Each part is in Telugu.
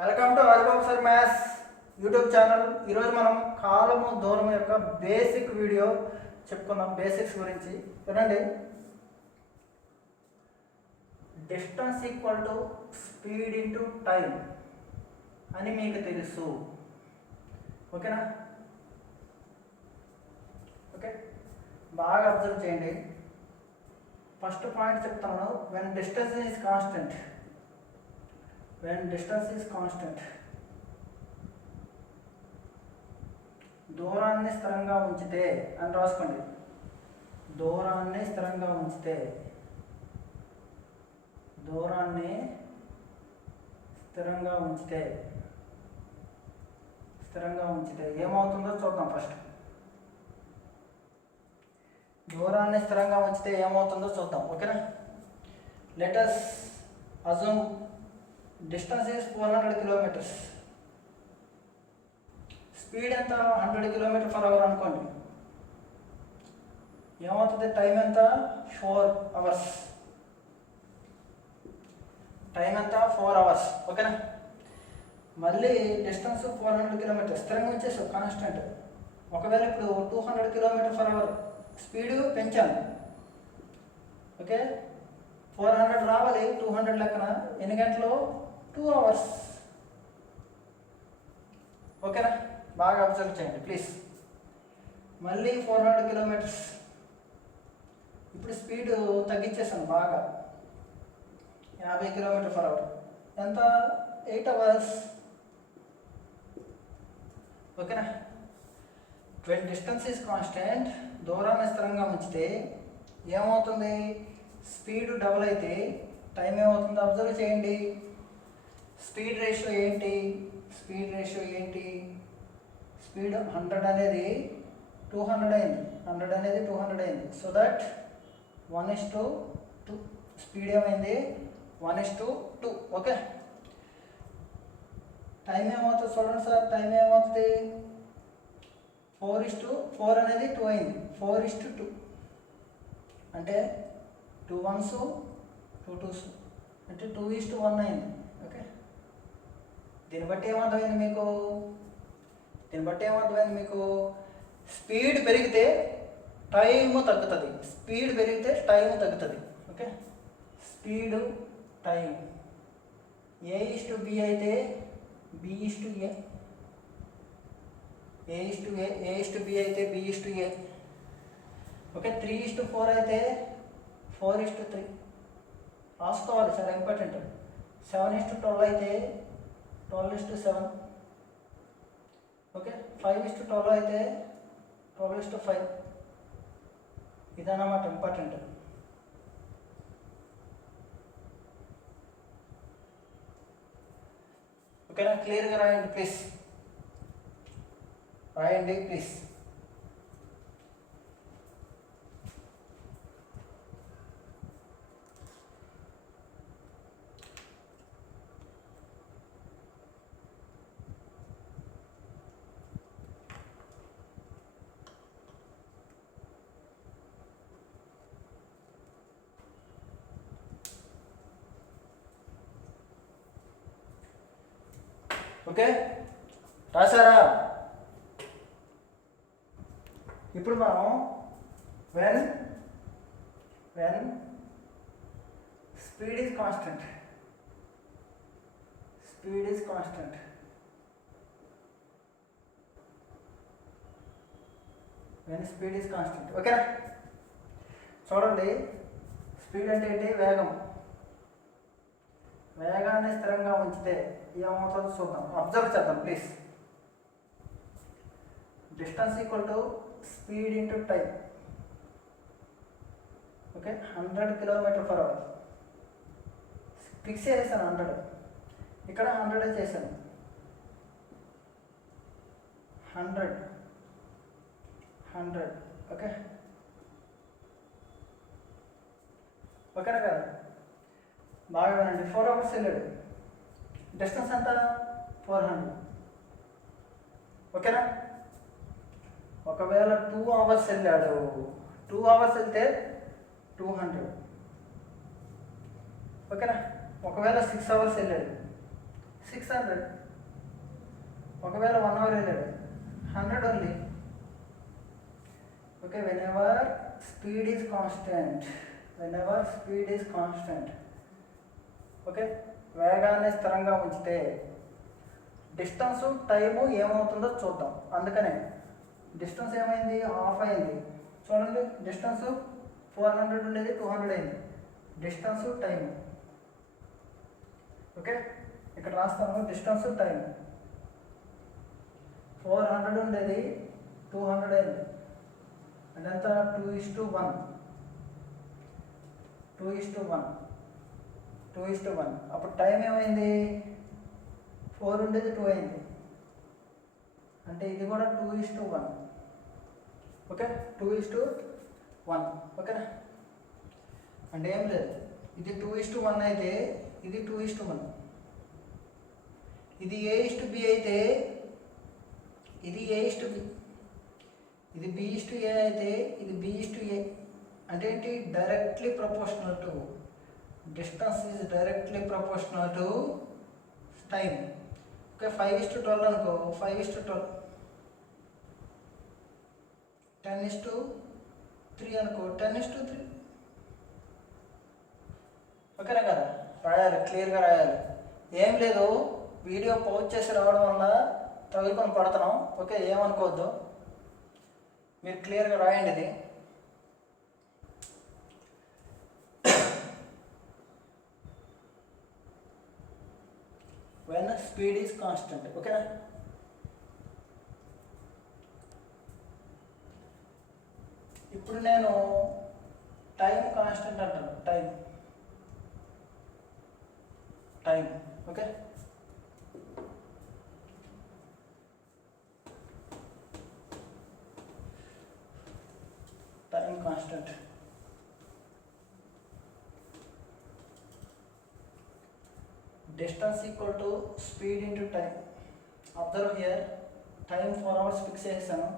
వెల్కమ్ టు ఆల్బాక్సర్ మ్యాథ్స్ యూట్యూబ్ ఛానల్. ఈరోజు మనం కాలము దూరం యొక్క బేసిక్ వీడియో చెప్పుకుందాం. బేసిక్స్ గురించి వినండి. Distance equal to speed into time అని మీకు తెలుసు. ఓకేనా? ఓకే, బాగా అబ్జర్వ్ చేయండి. ఫస్ట్ పాయింట్ చెప్తాను. వెన్ డిస్టెన్స్ ఈజ్ కాన్స్టెంట్, దూరాన్ని స్థిరంగా ఉంచితే అని రాసుకోండి. దూరాన్ని స్థిరంగా ఉంచితే ఏమవుతుందో చూద్దాం. ఫస్ట్ దూరాన్ని స్థిరంగా ఉంచితే ఏమవుతుందో చూద్దాం. ఓకేనా? Let us assume distance is 400 kilometers. Speed ఎంత? 100 km/h అనుకోండి. ఏమవుతుంది? టైం ఎంత? 4 hours. ఓకేనా? మళ్ళీ డిస్టెన్స్ 400 km స్థిరంగా ఉంచేసాం, కాన్స్టెంట్. ఒకవేళ ఇప్పుడు 200 km/h స్పీడ్ పెంచాను. ఓకే, 400 రావాలి, 200 లెక్కన ఎన్ని గంటలు? 2 hours. ఓకేనా? బాగా అబ్జర్వ్ చేయండి ప్లీజ్. మళ్ళీ 400 km. ఇప్పుడు స్పీడ్ తగ్గించేసాను బాగా, 50 km/h. ఎంత? 8 hours. ఓకేనా? వెన్ డిస్టెన్స్ ఈజ్ కాన్స్టెంట్, దూరాన్ని స్థిరంగా ఉంచితే ఏమవుతుంది? స్పీడ్ డబుల్ అయితే టైం ఏమవుతుందో అబ్జర్వ్ చేయండి. స్పీడ్ రేషియో ఏంటి? స్పీడ్ 100 అనేది 200 అయింది. 100 అనేది 200 అయింది. So that 1:2. స్పీడ్ ఏమైంది? 1:2. ఓకే, టైం ఏమవుతుంది చూడండి సార్. టైం ఏమవుతుంది? 4:4 అనేది 2 అయింది. 4:2 అంటే 2 1s 2 2s అంటే 2:1 అయింది. ఓకే, దీన్ని బట్టి ఏమర్థమైంది మీకు? స్పీడ్ పెరిగితే టైము తగ్గుతుంది. ఓకే, స్పీడు టైం A:B అయితే B:A, A:B అయితే B:A. ఓకే, 3:4 అయితే 4:3 రాసుకోవాలి, చాలా ఇంపార్టెంట్. 7:12 అయితే 12:7. ఓకే, 5:12 అయితే 12:5. ఇదన్నమాట ఇంపార్టెంట్. ఓకేనా? క్లియర్గా రాయండి ప్లీజ్. ఓకే, రాశారా? ఇప్పుడు మనం వెన్ స్పీడ్ ఈజ్ కాన్స్టెంట్ ఓకేనా? చూడండి, స్పీడ్ అంటే ఏంటి? వేగాన్ని స్థిరంగా ఉంచితే ఏమవుతుందో చూద్దాం. అబ్జర్వ్ చేద్దాం please. Distance equal to speed into time. Okay, 100 km/h fix చేసాను. 100 ఇక్కడ 100 చేశాను. 100. ఓకే, ఓకేనా కదా? బాగా వినండి. 4 hours వెళ్ళాడు. డిస్టెన్స్ ఎంత? 400. ఓకేనా? ఒకవేళ 2 hours వెళ్ళాడు, 2 hours వెళ్తే 200. ఓకేనా? ఒకవేళ 6 hours వెళ్ళాడు, 6 600. ఒకవేళ 1 అవర్ వెళ్ళాడు 100 only. Okay, whenever speed is constant, okay, వేగాన్ని స్థిరంగా ఉంచితే డిస్టెన్స్ టైము ఏమవుతుందో చూద్దాం. అందుకనే డిస్టెన్స్ ఏమైంది, హాఫ్ అయింది. చూడండి, డిస్టెన్స్ 400 ఉండేది 200 అయింది. డిస్టెన్స్ టైము, ఓకే, ఇక్కడ రాస్తాను. డిస్టెన్స్ టైం 400 ఉండేది 200 అయింది. అంటే ఎంత, 2:1. 2:1. అప్పుడు టైం ఏమైంది, 4 ఉండేది 2 అయింది. అంటే ఇది కూడా 2:1. ఓకే, 2:1. ఓకేనా, అంటే ఏం లేదు, ఇది 2:1 అయితే ఇది 2:1. ఇది A:B అయితే ఇది A:B. ఇది B:A అయితే ఇది B:A. అంటే ఏంటి, directly proportional to distance is directly proportional to time. Okay, 5:12 అనుకో, 5:12. 10:3 అనుకో, 10:3. ఓకేనా కదా, రాయాలి, క్లియర్గా రాయాలి. ఏం లేదు, వీడియో పౌజ్ చేసి రావడం వల్ల తగులుకొని పడుతున్నాం. ఓకే, ఏమనుకోవద్దు, మీరు క్లియర్గా రాయండి ఇది. When speed is constant. ఓకేనా, ఇప్పుడు నేను టైం కాన్స్టెంట్ అంటాను. Time okay, time constant. Distance equal to speed into time. Observe here, time 4 hours fix చేసాను.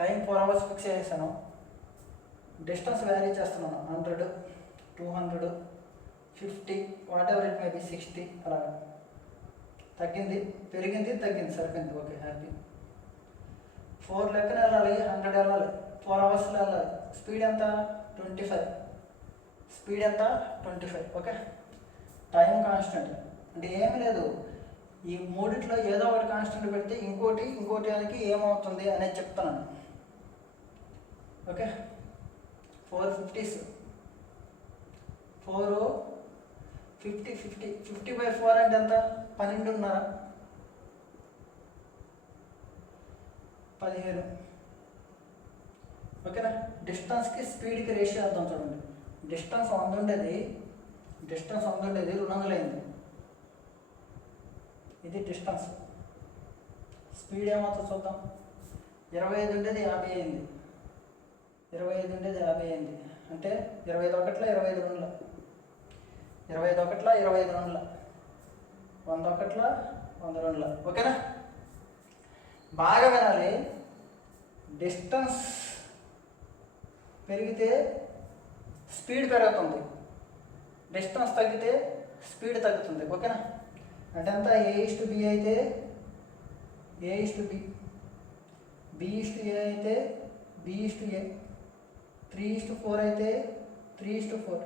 టైం 4 hours ఫిక్స్ చేసాను. డిస్టెన్స్ వ్యారీ చేస్తున్నాను, 100, 200, 50, what ever it may be, 60 అలా. తగ్గింది, పెరిగింది, తగ్గింది, సరిపోయింది. Okay, happy. 4 లెక్కన వెళ్ళాలి, 100 వెళ్ళాలి, 4 hours వెళ్ళాలి. స్పీడ్ ఎంత, 25. స్పీడ్ ఎంత, 25. Okay, time constant. అంటే ఏమి లేదు, ఈ మూడిట్లో ఏదో ఒకటి కాన్స్టెంట్ పెడితే ఇంకోటి దానికి ఏమవుతుంది అనేది చెప్తాను. ఓకే, 450s, 450, 50/4 అంటే ఎంత, 12.5, 15. ఓకేనా, డిస్టెన్స్కి స్పీడ్కి రేషియో అర్థం చూడండి. డిస్టెన్స్ 100 ఉండేది 200 అయింది. ఇది డిస్టెన్స్. స్పీడ్ ఏమవుతుందో చూద్దాం. 25 ఉండేది 50 అయింది. 25 ఉండేది 50 అయింది. అంటే 25 ఒకట్ల 25 రెండుల, 25 ఒకట్ల 25 రెండుల, 100 ఒకట్ల 100 రెండుల. ఓకేనా, బాగా వినాలి. డిస్టెన్స్ పెరిగితే స్పీడ్ పెరుగుతుంది, డిస్టెన్స్ తగ్గితే స్పీడ్ తగ్గుతుంది. ఓకేనా, అంటే అంతా A:B అయితే A:B, B:A అయితే B:A, 3:4 అయితే 3:4,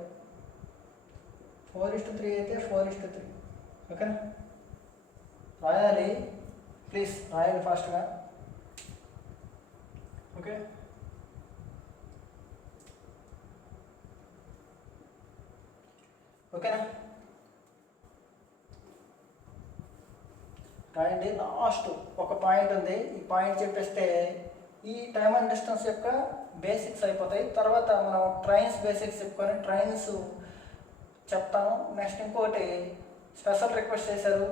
4:3 అయితే 4:3. ఓకేనా, రాయాలి, ప్లీజ్ రాయాలి ఫాస్ట్గా. ఓకే, ఓకేనా, రాయండి. లాస్ట్ ఒక పాయింట్ ఉంది, ఈ పాయింట్ చెప్పేస్తే ఈ టైమ్ అండ్ డిస్టెన్స్ యొక్క బేసిక్స్ అయిపోతాయి. తర్వాత మనం ట్రైన్స్ బేసిక్స్ చెప్పుకొని ట్రైన్స్ చెప్తాను. నెక్స్ట్ ఇంకోటి స్పెషల్ రిక్వెస్ట్ చేశారు,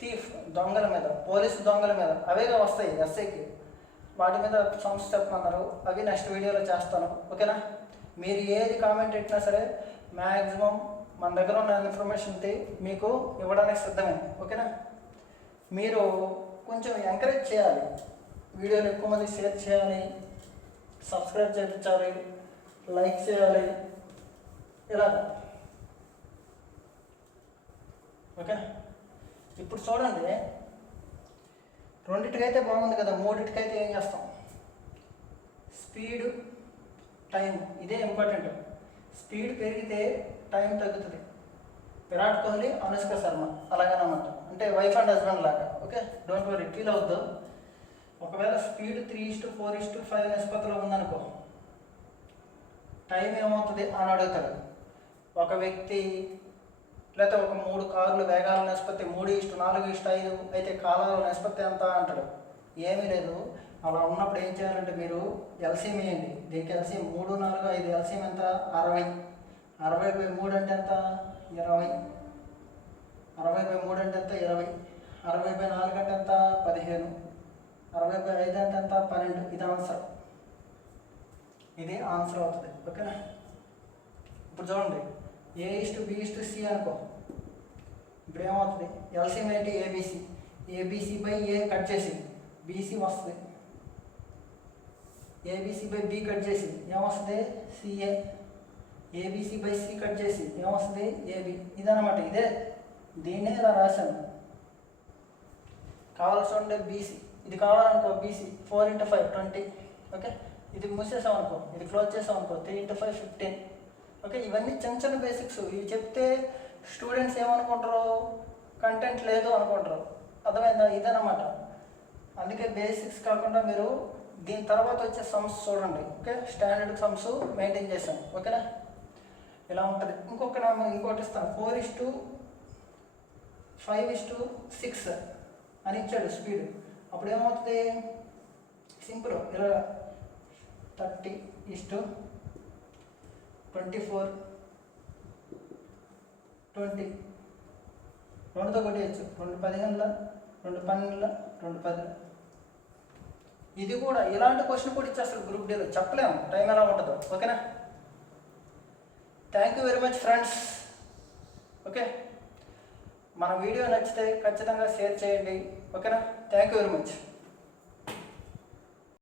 థీఫ్ దొంగల మీద, పోలీసు దొంగల మీద, అవేగా వస్తాయి ఎస్ఐకి, వాటి మీద సాంగ్స్ చెప్తున్నారు. అవి నెక్స్ట్ వీడియోలో చేస్తాను. ఓకేనా, మీరు ఏది కామెంట్ పెట్టినా సరే మ్యాక్సిమం మన దగ్గర ఉన్న ఇన్ఫర్మేషన్ మీకు ఇవ్వడానికి సిద్ధమే. ఓకేనా, మీరు కొంచెం ఎంకరేజ్ చేయాలి, వీడియోలు ఎక్కువ మంది షేర్ చేయాలి, సబ్స్క్రైబ్ చేయించాలి, లైక్ చేయాలి. ఇలా ఓకే. ఇప్పుడు చూడండి, రెండింటికైతే బాగుంది కదా, మూడింటికైతే ఏం చేస్తాం? స్పీడ్, టైం, ఇదే ఇంపార్టెంట్. స్పీడ్ పెరిగితే టైం తగ్గుతుంది. విరాట్ కోహ్లీ, అనుష్క శర్మ అలాగనమాట, అంటే వైఫ్ అండ్ హస్బెండ్ లాగా. ఓకే, డోంట్ వరీ, ఫీల్ అవుద్దు. ఒకవేళ స్పీడ్ 3:4:5 నిష్పత్తిలో ఉందనుకో, టైం ఏమవుతుంది అని అడుగుతాడు. ఒక వ్యక్తి లేకపోతే ఒక 3 కార్లు వేగాల నిష్పత్తి 3:4:5 అయితే కాలాల నిష్పత్తి ఎంత అంటాడు. ఏమీ లేదు. అలా ఉన్నప్పుడు ఏం చేయాలంటే మీరు ఎల్సీఎం వేయండి. దీనికి ఎల్సీఎం 3, 4, 5 ఎల్సీఎం ఎంత? 60. 60/3 అంటే ఎంత? 20. 60/3 అంటే ఎంత? 20. 60/4 అంటే ఎంత? 15. 60/5 అంటే ఎంత? 12. ఇది ఆన్సర్. ఇది ఆన్సర్ అవుతుంది. ఓకేనా? ఇప్పుడు చూడండి, A:B:C అనుకో. ఇప్పుడు ఏమవుతుంది? ఎల్సీఎం ఏంటి? ఏబీసీ. ABC/A కట్ చేసి బీసీ వస్తుంది. ABC/B కట్ చేసి ఏమొస్తుంది? CA. ABC/C కట్ చేసి ఏమొస్తుంది? AB. ఇదన్నమాట. దీన్నే ఇలా రాశాను. కావాల్సి ఉండే బీసీ, ఇది కావాలనుకో బీసీ 4x5 20. ఓకే, ఇది మూసేసాం అనుకో, ఇది క్లోజ్ చేసాం అనుకో 3x5 15. ఓకే, ఇవన్నీ చిన్న చిన్న బేసిక్స్. ఇవి చెప్తే స్టూడెంట్స్ ఏమనుకుంటారు? కంటెంట్ లేదు అనుకుంటారు. అర్థమైందా? ఇదన్నమాట. అందుకే బేసిక్స్ కాకుండా మీరు దీని తర్వాత వచ్చే సమ్స్ చూడండి. ఓకే, స్టాండర్డ్ సమ్స్ మెయింటైన్ చేశాను. ఓకేనా? ఇలా ఉంటుంది. ఇంకోటి ఇస్తాను. 4:5:6 అని ఇచ్చాడు స్పీడ్. అప్పుడు ఏమవుతుంది? సింపుల్, ఇలా 30:24 20 2తో కొట్టేయచ్చు. 2 15ల 2 12ల 2 10ల. ఇది కూడా ఇలాంటి క్వశ్చన్ కూడా ఇచ్చేస్తాడు గ్రూప్ డీలో. చెప్పలేము టైం ఎలా ఉంటుందో. ఓకేనా? Thank you very much friends. Okay, మన వీడియో నచ్చితే ఖచ్చితంగా షేర్ చేయండి. ఓకేనా? Thank you very much.